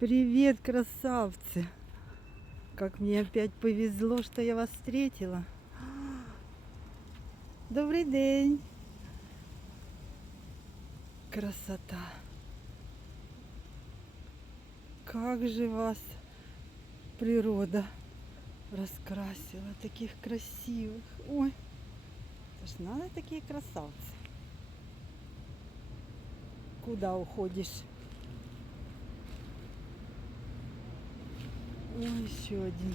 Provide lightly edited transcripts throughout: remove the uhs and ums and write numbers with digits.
Привет, красавцы! Как мне опять повезло, что я вас встретила. Добрый день! Красота! Как же вас природа раскрасила, таких красивых. Ой, это ж надо такие красавцы. Куда уходишь? Ой, еще один.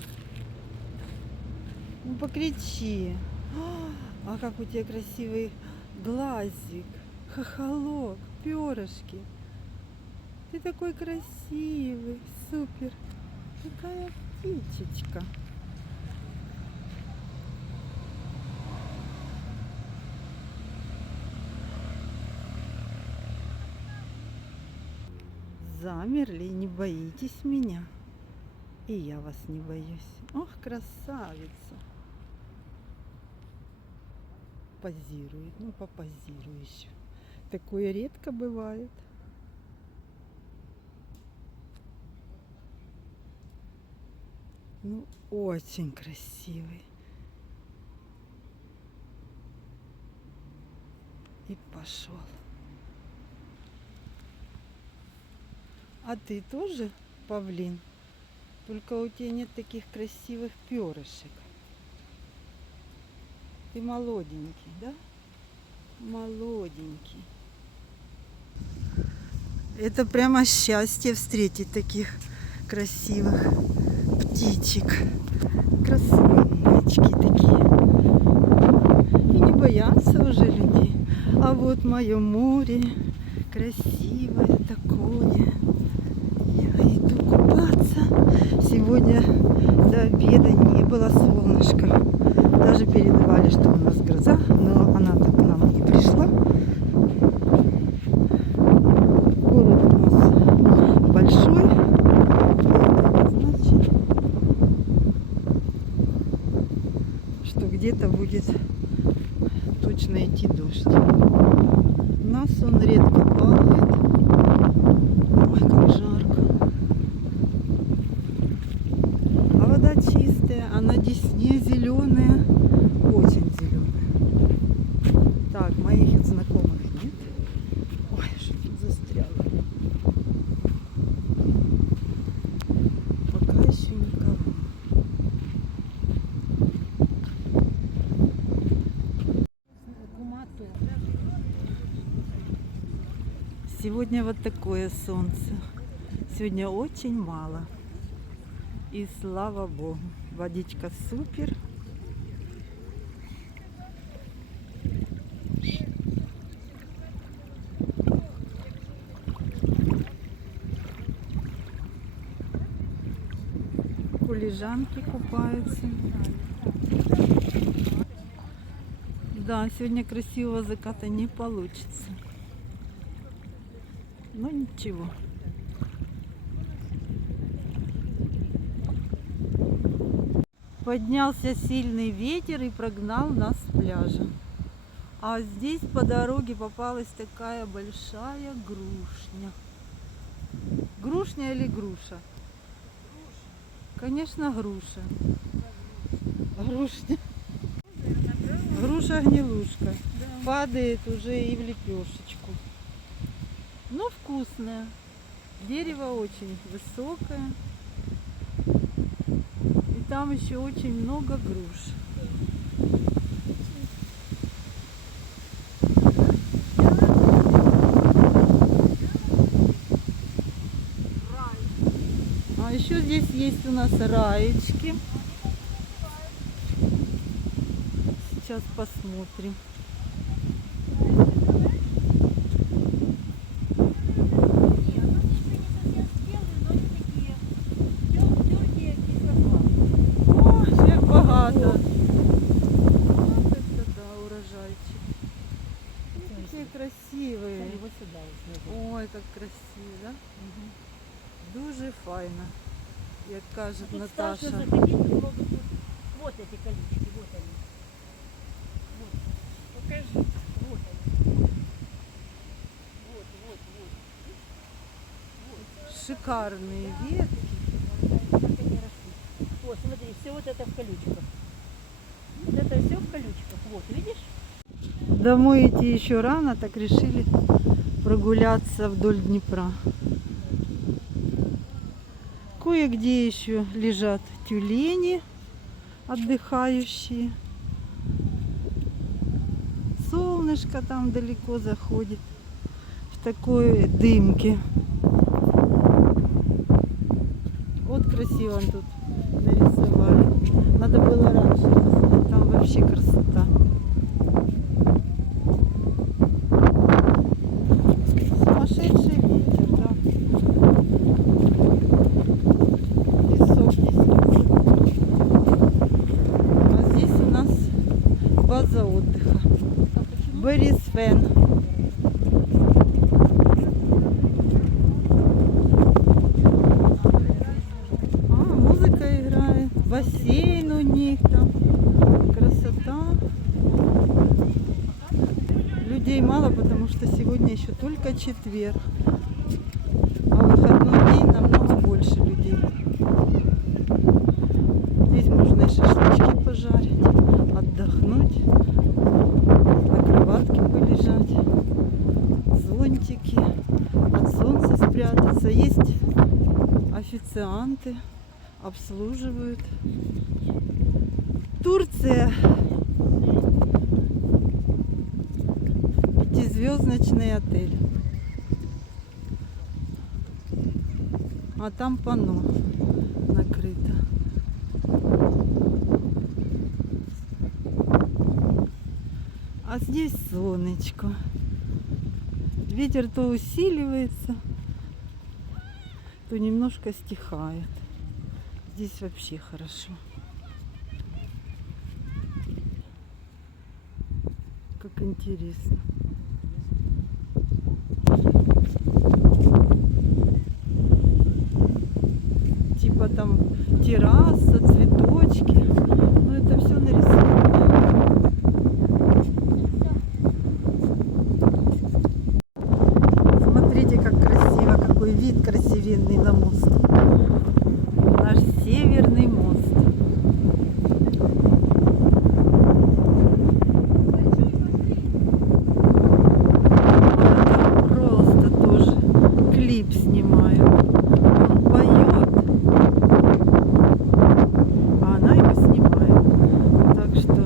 Ну покричи. А как у тебя красивый глазик, хохолок, перышки. Ты такой красивый, супер. Какая птичечка. Замерли, не боитесь меня? И я вас не боюсь. Ох, красавица. Позирует, ну попозирую еще. Такое редко бывает. Ну, очень красивый. И пошел. А ты тоже павлин? Только у тебя нет таких красивых перышек. Ты молоденький, да? Молоденький. Это прямо счастье встретить таких красивых птичек. Красавчики такие. И не боятся уже людей. А вот мое море красивое такое. Я иду купаться. Сегодня до обеда не было солнышка. Даже передавали, что у нас гроза, но она-то к нам не пришла. Город у нас большой. Значит, что где-то будет точно идти дождь. У нас он редко падает. Ой, как жарко. А вода чистая, а на Десне зеленая. Очень зеленая. Так, моих знакомых нет. Ой, что тут застряло. Пока еще никого. Сегодня вот такое солнце. Сегодня очень мало. И слава богу. Водичка супер. Кулижанки купаются. Да, сегодня красивого заката не получится. Но ничего. Поднялся сильный ветер и прогнал нас с пляжа. А здесь по дороге попалась такая большая грушня. Грушня или груша? Конечно, груша. Грушня. Груша-гнилушка. Падает уже и в лепешечку. Но вкусная. Дерево очень высокое. И там еще очень много груш. А еще здесь есть у нас раечки. Сейчас посмотрим. О, всех богато. Вот это да, урожайчик. Какие красивые. Ой, как красиво, да? Дуже файно, як каже Наташа. Вот эти колючки, вот они. Вот. Покажи. Вот они. Вот. Вот. шикарные ветки. Как они растут. Вот, смотри, все вот это в колючках. Вот это все в колючках. Вот, видишь? Домой идти еще рано, так решили прогуляться вдоль Днепра. Кое-где еще лежат тюлени отдыхающие. Солнышко там далеко заходит в такой дымке. Вот красиво он тут нарисовали. Надо было раньше. Там вообще красота. Сумасшедший ветер, да. Песок несется. А здесь у нас база отдыха. Борисфен. Музыка играет. Бассейн у них там. Красота. Людей мало, потому что сегодня еще только четверг. А в выходной день намного больше людей. Здесь можно и шашлычки пожарить, отдохнуть, на кроватке полежать, зонтики, от солнца спрятаться. Есть официанты, обслуживают. Турция. Пятизвездочный отель. А там панно накрыто. А здесь солнышко. Ветер то усиливается, то немножко стихает. Здесь вообще хорошо. Как интересно. Типа там терраса, цветочки. Но это все нарисовано. Смотрите, как красиво, какой вид красивенный на мост. Наш северный мост. Просто тоже клип снимаю. Он поет, а она его снимает. Так что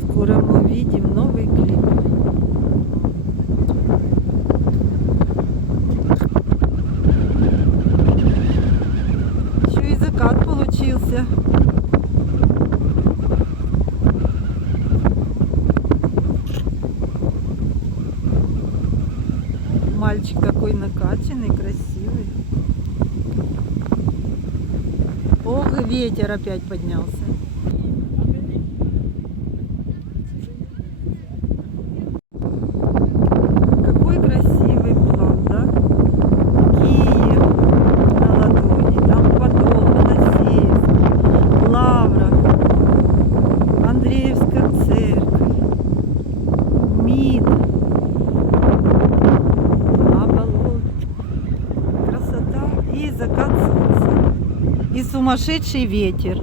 скоро мы увидим новый клип. Еще и закат получился. Мальчик такой накачанный, красивый. Ох, и ветер опять поднялся. Какой красивый план, да? Киев на ладони, там Подол, Анасеевский, Лавра, Андреевская церковь, МИД. Красота и закат солнца. И сумасшедший ветер.